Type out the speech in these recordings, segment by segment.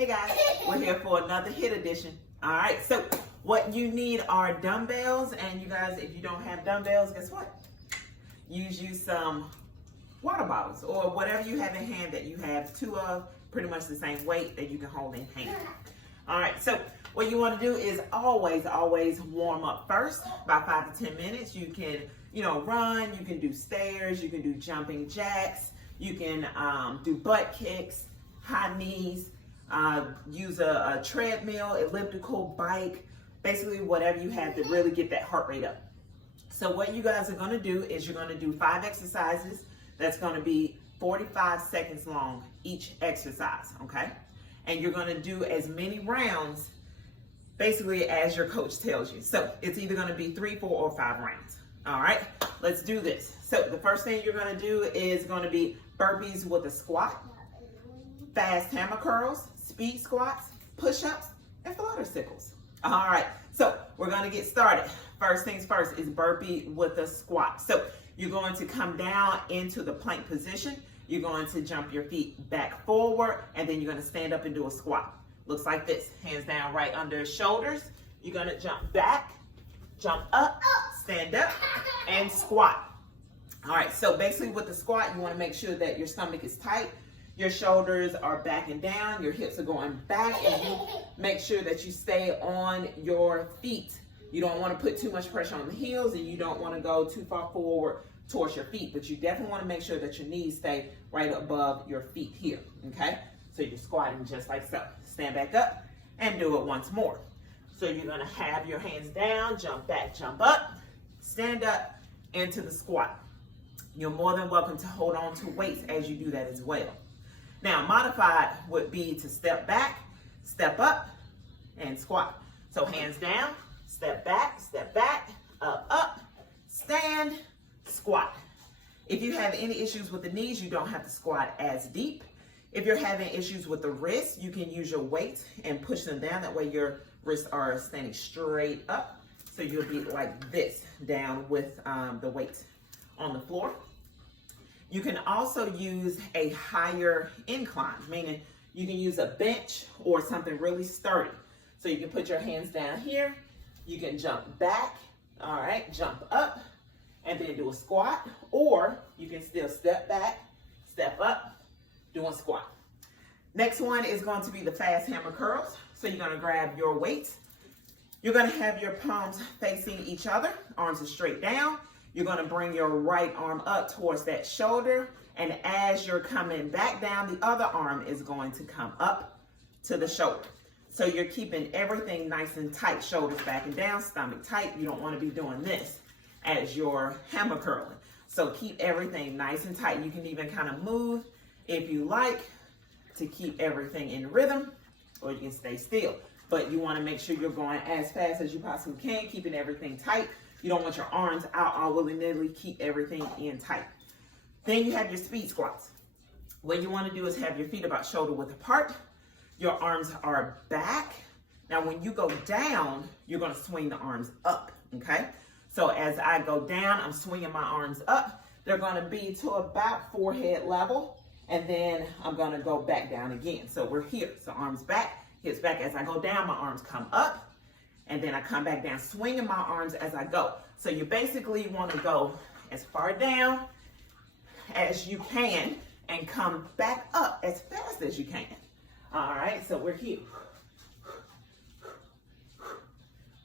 Hey guys, we're here for another HIIT edition. All right, so what you need are dumbbells, and you guys, if you don't have dumbbells, guess what? Use you some water bottles or whatever you have in hand that you have two of, pretty much the same weight that you can hold in hand. All right, so what you want to do is always warm up first, about 5 to 10 minutes. You can, run, you can do stairs, you can do jumping jacks, you can do butt kicks, high knees, use a treadmill, elliptical, bike, basically whatever you have to really get that heart rate up. So what you guys are going to do is you're going to do 5 exercises. That's going to be 45 seconds long each exercise, okay? And you're going to do as many rounds basically as your coach tells you. So it's either going to be 3, 4, or 5 rounds. All right, let's do this. So the first thing you're going to do is going to be burpees with a squat, fast hammer curls, speed squats, push-ups, and flutter circles. All right, so we're going to get started. First things first is burpee with a squat. So you're going to come down into the plank position. You're going to jump your feet back forward, and then you're going to stand up and do a squat. Looks like this, hands down right under his shoulders. You're going to jump back, jump up, stand up, and squat. All right, so basically with the squat, you want to make sure that your stomach is tight, your shoulders are backing down, your hips are going back, and you make sure that you stay on your feet. You don't want to put too much pressure on the heels, and you don't want to go too far forward towards your feet, but you definitely want to make sure that your knees stay right above your feet here, okay? So you're squatting just like so. Stand back up and do it once more. So you're going to have your hands down, jump back, jump up, stand up into the squat. You're more than welcome to hold on to weights as you do that as well. Now, modified would be to step back, step up, and squat. So hands down, step back, up, stand, squat. If you have any issues with the knees, you don't have to squat as deep. If you're having issues with the wrists, you can use your weights and push them down. That way your wrists are standing straight up. So you'll be like this, down with the weights on the floor. You can also use a higher incline, meaning you can use a bench or something really sturdy. So you can put your hands down here. You can jump back, all right, jump up, and then do a squat, or you can still step back, step up, do a squat. Next one is going to be the fast hammer curls. So you're going to grab your weights. You're going to have your palms facing each other, arms are straight down. You're going to bring your right arm up towards that shoulder, and as you're coming back down, the other arm is going to come up to the shoulder. So you're keeping everything nice and tight, shoulders back and down, stomach tight. You don't want to be doing this as you're hammer curling. So keep everything nice and tight. You can even kind of move if you like to keep everything in rhythm, or you can stay still. But you want to make sure you're going as fast as you possibly can, keeping everything tight. You don't want your arms out all willy-nilly. Keep everything in tight. Then you have your speed squats. What you want to do is have your feet about shoulder width apart. Your arms are back. Now, when you go down, you're going to swing the arms up, okay? So as I go down, I'm swinging my arms up. They're going to be to about forehead level, and then I'm going to go back down again. So we're here. So arms back, hips back. As I go down, my arms come up, and then I come back down, swinging my arms as I go. So you basically want to go as far down as you can and come back up as fast as you can. All right, so we're here.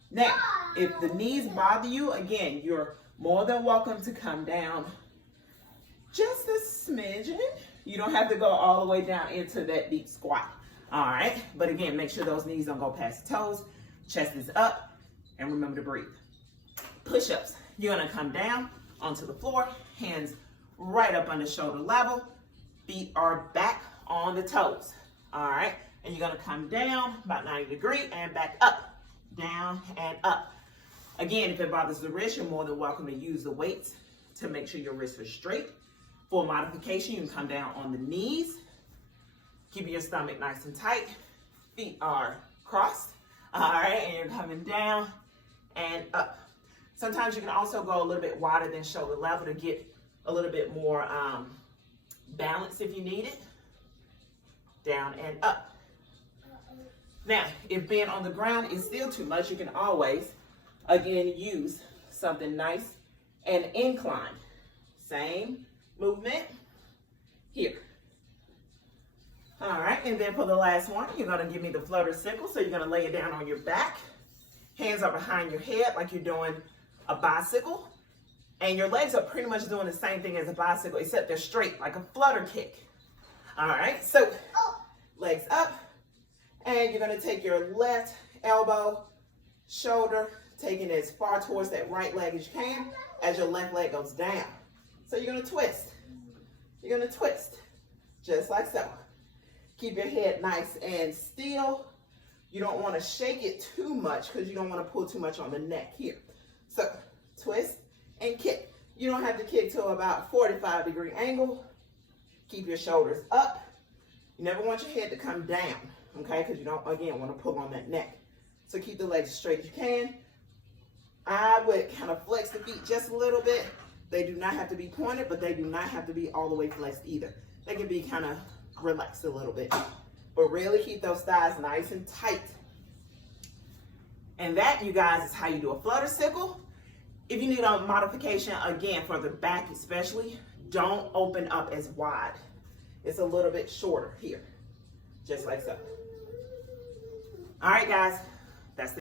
Now, if the knees bother you, again, you're more than welcome to come down just a smidgen. You don't have to go all the way down into that deep squat. All right, but again, make sure those knees don't go past the toes. Chest is up, and remember to breathe. Push-ups. You're gonna come down onto the floor, hands right up under shoulder level. Feet are back on the toes. All right, and you're gonna come down about 90 degrees and back up, down and up. Again, if it bothers the wrist, you're more than welcome to use the weights to make sure your wrists are straight. For modification, you can come down on the knees, keeping your stomach nice and tight. Feet are crossed. All right, and you're coming down and up. Sometimes you can also go a little bit wider than shoulder level to get a little bit more balance if you need it. Down and up. Now, if being on the ground is still too much, you can always, again, use something nice and incline. Same movement here. All right, and then for the last one, you're gonna give me the flutter sickle. So you're gonna lay it down on your back. Hands are behind your head like you're doing a bicycle. And your legs are pretty much doing the same thing as a bicycle, except they're straight, like a flutter kick. All right, so legs up. And you're gonna take your left elbow, shoulder, taking it as far towards that right leg as you can as your left leg goes down. So you're gonna twist. You're gonna twist, just like so. Keep your head nice and still. You don't wanna shake it too much because you don't wanna pull too much on the neck here. So twist and kick. You don't have to kick to about 45-degree angle. Keep your shoulders up. You never want your head to come down, okay? Because you don't, again, want to pull on that neck. So keep the legs as straight as you can. I would kind of flex the feet just a little bit. They do not have to be pointed, but they do not have to be all the way flexed either. They can be kind of relaxed a little bit. But really keep those thighs nice and tight. And that, you guys, is how you do a flutter sickle. If you need a modification, again, for the back especially, don't open up as wide. It's a little bit shorter here, just like so. All right, guys.